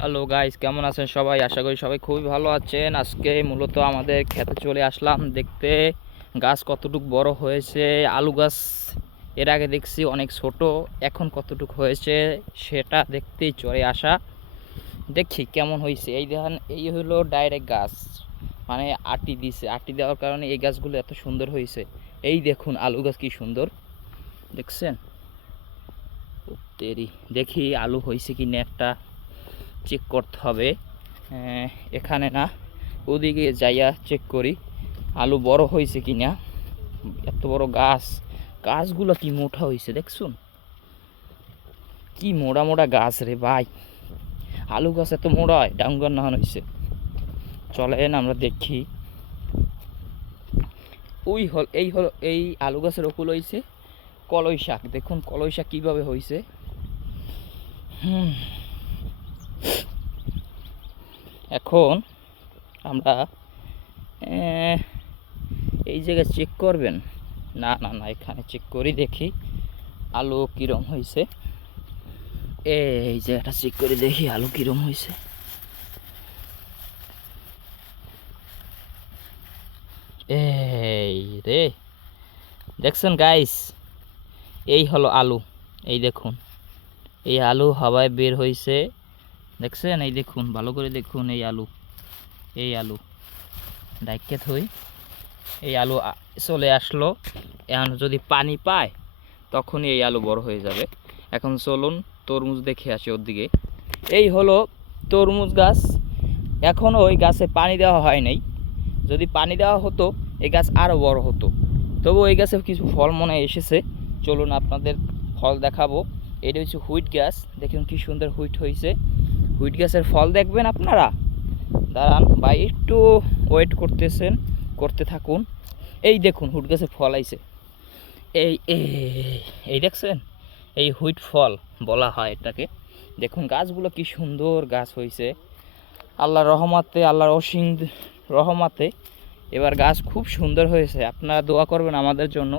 Hello guys, কেমন আছেন সবাই? আশা করি সবাই খুবই ভালো আছেন। আজকে মূলত আমাদের খেতে চলে আসলাম দেখতে গাছ কতটুক বড় হয়েছে। আলু গাছ এর আগে দেখছি অনেক ছোট, এখন কতটুক হয়েছে সেটা দেখতেই চলে আসা। দেখি কেমন হয়েছে। এই দেখেন, এই হলো ডাইরেক্ট গাছ, মানে আটি দিছে। আটি দেওয়ার কারণে এই গাছগুলো এত সুন্দর হয়েছে। এই দেখুন আলু গাছ কি সুন্দর দেখছেন। তেরি, দেখি আলু হয়েছে কি না একটা চেক করতে হবে। এখানে না, ওদিকে যাইয়া চেক করি আলু বড় হয়েছে কি না। এত বড় গাছ, গাছগুলো কি মোটা হয়েছে দেখছুন, কি মোটা মোটা গাছ রে ভাই। আলু গাছ এত মোটা হয়? ডাঙ্গর না হয়েছে। চলেন আমরা দেখি। এই আলু গাছের ওপর হয়েছে কলই শাক। দেখুন কলই শাক কীভাবে হয়েছে। এখন আমরা এই জায়গায় চেক করবেন। না না না, এখানে চেক করি, দেখি আলু কীরম হয়েছে। এই জায়গাটা চেক করে দেখি আলু কীরম হয়েছে। এই রে, দেখছেন গাইস, এই হলো আলু। এই দেখুন, এই আলু হাওয়ায় বের হয়েছে দেখছেন। এই দেখুন, ভালো করে দেখুন, এই আলু ডাইকে থই, এই আলু চলে আসলো। এখন যদি পানি পায় তখনই এই আলু বড় হয়ে যাবে। এখন চলুন তরমুজ দেখে আসি ওর দিকে। এই হলো তরমুজ গাছ। এখনও ওই গাছে পানি দেওয়া হয় নাই। যদি পানি দেওয়া হতো এই গাছ আরও বড় হতো। তবু এই গাছে কিছু ফল মনে এসেছে, চলুন আপনাদের ফল দেখাবো। এটা হচ্ছে হুইট গাছ, দেখুন কি সুন্দর হুইট হয়েছে। হুইট গাছের ফল দেখবেন আপনারা? দাঁড়ান ভাই, একটু ওয়েট করতে থাকুন। এই দেখুন হুইট গাছের ফল আইছে। এই এই দেখছেন, এই হুইট ফল বলা হয় এটাকে। দেখুন গাছগুলো কি সুন্দর গাছ হয়েছে আল্লাহর রহমতে, আল্লাহর অসীম রহমতে। এবার গাছ খুব সুন্দর হয়েছে। আপনারা দোয়া করবেন আমাদের জন্য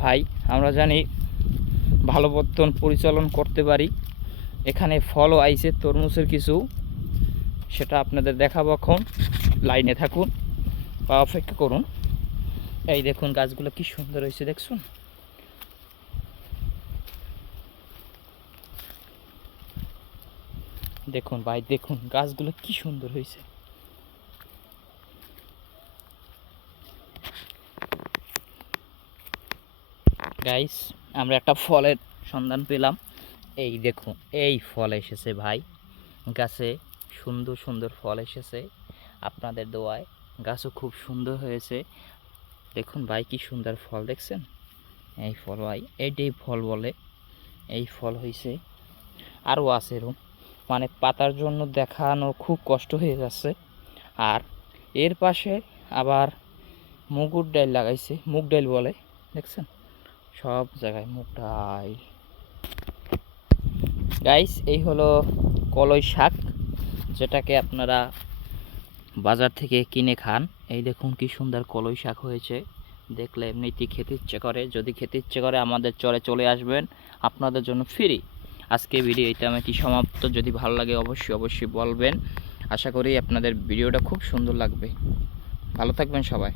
ভাই, আমরা জানি ভালো মতন পরিচালন করতে পারি। এখানে ফলও আইছে তরমুজের কিছু, সেটা আপনাদের দেখাবো। এখন লাইনে থাকুন বা অপেক্ষা করুন। এই দেখুন গাছগুলো কি সুন্দর হয়েছে দেখছুন। দেখুন ভাই, দেখুন গাছগুলো কি সুন্দর হয়েছে। গাইস, আমরা একটা ফলের সন্ধান পেলাম। এই দেখুন, এই ফল এসেছে ভাই গাছে, সুন্দর সুন্দর ফল এসেছে আপনাদের দোয়ায়। গাছও খুব সুন্দর হয়েছে। দেখুন ভাই কি সুন্দর ফল দেখছেন। এই ফল ভাই, এইটাই ফল বলে। এই ফল হয়েছে, আরও আছে এরকম, মানে পাতার জন্য দেখানো খুব কষ্ট হয়ে যাচ্ছে। আর এর পাশে আবার মুগুর ডাল লাগাইছে, মুগ ডাল বলে দেখছেন, সব জায়গায় মুগ ডাল। গাইস, এই হলো কলই শাক, যেটাকে আপনারা বাজার থেকে কিনে খান। এই দেখুন কি সুন্দর কলই শাক হয়েছে, দেখলে এমনিতেই খেতে ইচ্ছে করে। যদি খেতে ইচ্ছে করে আমাদের চলে আসবেন, আপনাদের জন্য ফ্রি। আজকে ভিডিও এটা আমি সমাপ্ত। যদি ভালো লাগে অবশ্যই বলবেন। আশা করি আপনাদের ভিডিওটা খুব সুন্দর লাগবে। ভালো থাকবেন সবাই।